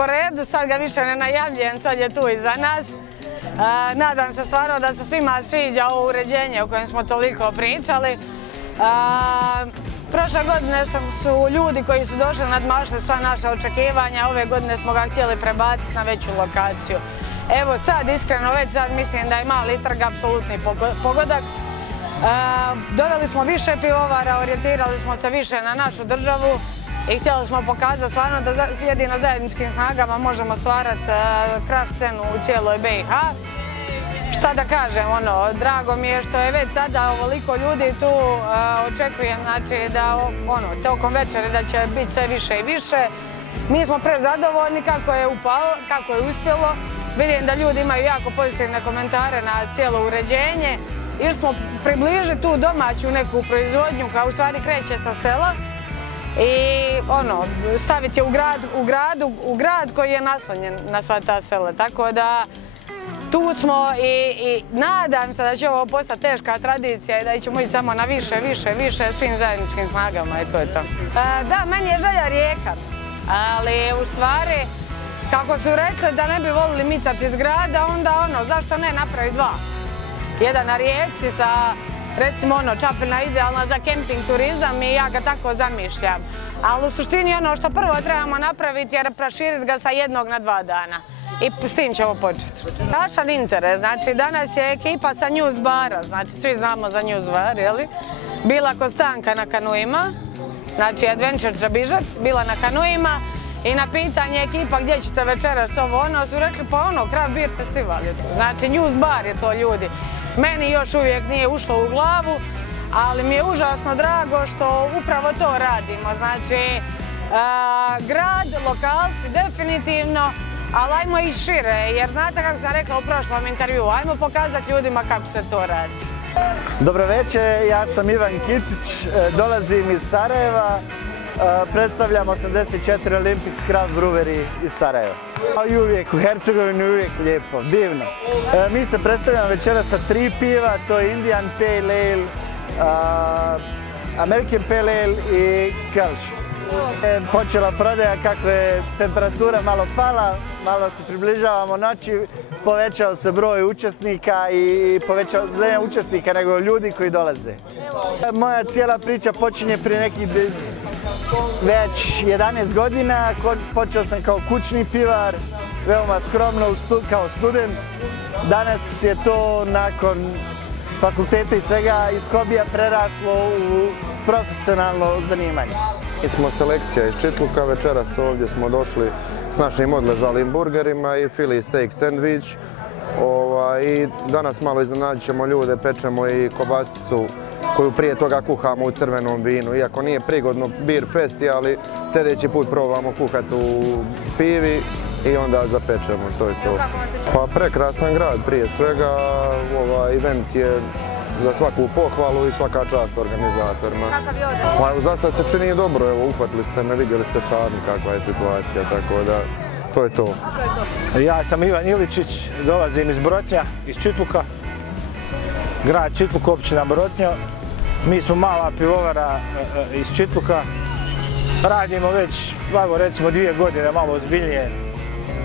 po redu, sad ga više ne najavljujem, sad je tu iza nas. Nadam se stvarno da se svima sviđa ovo uređenje o kojem smo toliko pričali. Prošle godine su ljudi koji su došli nadmašili sva naša očekivanja, ove godine smo ga htjeli prebaciti na veću lokaciju. Evo sad, iskreno već sad mislim da je Mali trg apsolutni pogodak. Doveli smo više pivovara, orijentirali smo se više na našu državu i htjeli smo pokazati stvarno da jedino zajedničkim snagama možemo stvarati kraft scenu u cijeloj BiH. Šta da kažem, drago mi je što je već sada ovoliko ljudi tu, očekujem znači da tokom večeri da će biti sve više i više. Mi smo prezadovoljni kako je upalo, kako je uspjelo. Vidim da ljudi imaju jako pozitivne komentare na cijelo uređenje. Ili smo približili tu domaću neku proizvodnju koja u stvari kreće sa sela i staviti je u grad koji je naslonjen na sva ta sela. Tako da tu smo i nadam se da će ovo postati teška tradicija i da ćemo ići samo na više svim zajedničkim snagama i to je to. Da, meni je želja Rijeka, ali u stvari kako su rekli da ne bi volili micati iz grada, onda zašto ne napravi dva? Jedan na Rijeci sa, recimo Čapljina idealna za kemping turizam i ja ga tako zamišljam. Ali u suštini što prvo trebamo napraviti je proširiti ga sa 1 na 2 dana. I s tim ćemo početi. Strašan interes, znači danas je ekipa sa News bara, znači svi znamo za News bar, jeli? Bila kod Stanka na kanuima, znači Adventure Trebižat, bila na kanuima i na pitanje ekipa gdje ćete večeras su rekli pa Craft Beer Festival je to, znači News bar je to ljudi. Meni još uvijek nije ušlo u glavu, ali mi je užasno drago što upravo to radimo, znači grad, lokalci definitivno, ali ajmo i šire, jer znate kako sam rekla u prošlom intervjuu, ajmo pokazati ljudima kako se to radi. Dobro večer, ja sam Ivan Kitić, dolazim iz Sarajeva, predstavljam 84 Olympics Craft Brewery iz Sarajeva. I uvijek u Hercegovini, uvijek lijepo, divno. Mi se predstavljamo večera sa 3 piva, to je Indian Pale Ale, American Pale Ale i Kölsch. Počela prodaja kako je temperatura malo pala, malo se približavamo noći, povećao se broj učesnika i povećao se ne učesnika nego ljudi koji dolaze. Moja cijela priča počinje prije nekih već 11 godina, počeo sam kao kućni pivar, veoma skromno kao student. Danas je to nakon fakulteta i svega iz hobija preraslo u profesionalno zanimanje. Mi smo selekcija iz Čitluka, večeras ovdje smo došli s našim odležalim burgerima i Philly steak sandwich. I danas malo iznenađit ćemo ljude, pečemo i kobasicu koju prije toga kuhamo u crvenom vinu. Iako nije prigodno beer festi, ali sljedeći put probamo kuhati u pivi i onda zapečemo, to je to. Pa prekrasan grad prije svega, event je za svaku pohvalu i svaka čast organizatorima. Kakav je odnos? Pa za sad se čini dobro, evo uhvatili ste me, vidjeli ste sami kakva je situacija, tako da to je to. Ja sam Ivan Iličić, dolazim iz Brotnja, iz Čitluka, grad Čitluk, općina Brotnjo. Mi smo mala pivovara iz Čitluka, radimo već, recimo 2 godine, malo ozbiljnije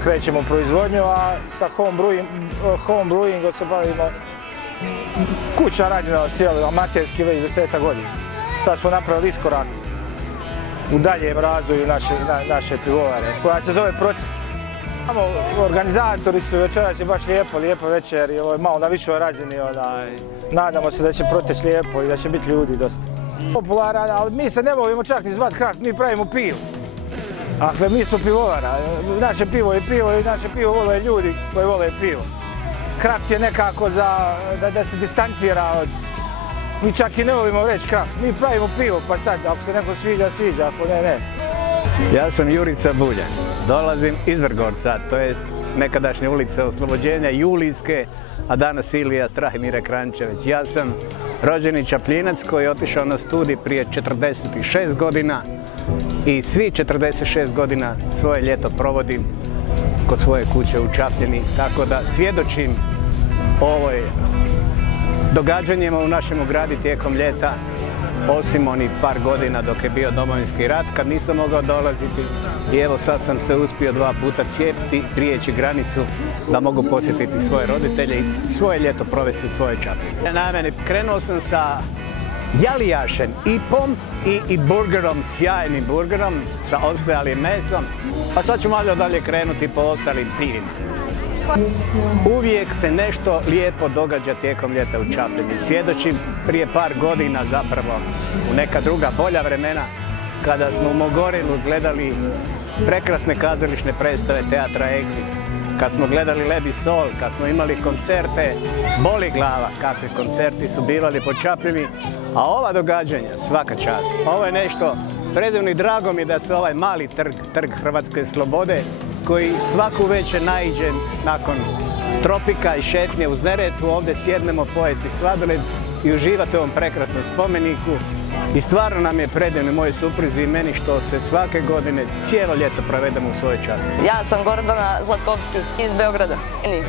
krećemo proizvodnju, a sa home brewingom se bavimo kuća rađenost, amaterski već 10 godina. Sad smo napravili iskorak u daljem razvoju naše pivovare, koja se zove Proces. Organizatori su večeras je baš lijepo večer i ovo je malo na višoj razini. Nadamo se da će proteći lijepo i da će biti ljudi dosta. Popularan, ali mi se ne volimo čak ni zvati kraft, mi pravimo pivo. Dakle, mi smo pivovara, naše pivo je pivo i naše pivo vole ljudi koji vole pivo. Kraft je nekako da se distancira od... Mi čak i ne volimo reći kraft, mi pravimo pivo, pa sad, ako se neko sviđa, ako ne. Ja sam Jurica Buljan, dolazim iz Vrgorca, to jest nekadašnje ulice Oslobođenja, Julijske, a danas Ilija Strahimire Kranjčević. Ja sam rođeni Čapljinac koji je otišao na studij prije 46 godina i svi 46 godina svoje ljeto provodim kod svoje kuće u Čapljini, tako da svjedočim ovoj događanjima u našem gradu tijekom ljeta osim onih par godina dok je bio Domovinski rat, kad nisam mogao dolaziti. I evo sad sam se uspio 2 puta cijepiti, prijeći granicu da mogu posjetiti svoje roditelje i svoje ljeto provesti u svojoj Čapljini. Naime, krenuo sam sa jalijašem ipom i burgerom, sjajnim burgerom sa ostalim mesom, pa sad ću malo dalje krenuti po ostalim pivima. Uvijek se nešto lijepo događa tijekom ljeta u Čapljini. Svjedočim prije par godina zapravo u neka druga bolja vremena kada smo u Mogorilu gledali prekrasne kazališne predstave Teatra Exit. Kad smo gledali Led i sol, kad smo imali koncerte, boli glava kakvi koncerti su bivali po Čapljini, a ova događanja, svaka čast. Ovo je nešto predivno i drago mi da se ovaj mali trg Hrvatske slobode, koji svaku večer naiđe nakon tropika i šetnje uz Neretvu, ovdje sjednemo pojesti sladoled i uživati u ovom prekrasnom spomeniku. I stvarno nam je predivno mojoj supruzi i meni što se svake godine cijelo ljeto provedemo u svojoj Čapljini. Ja sam Gordana Zlatkovski iz Beograda.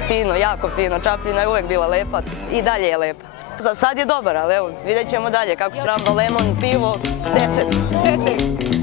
Fino, jako fino. Čapljina je uvijek bila lepa i dalje je lepa. Za sad je dobar, ali evo, vidjet ćemo dalje kako će Rambo Lemon pivo 10.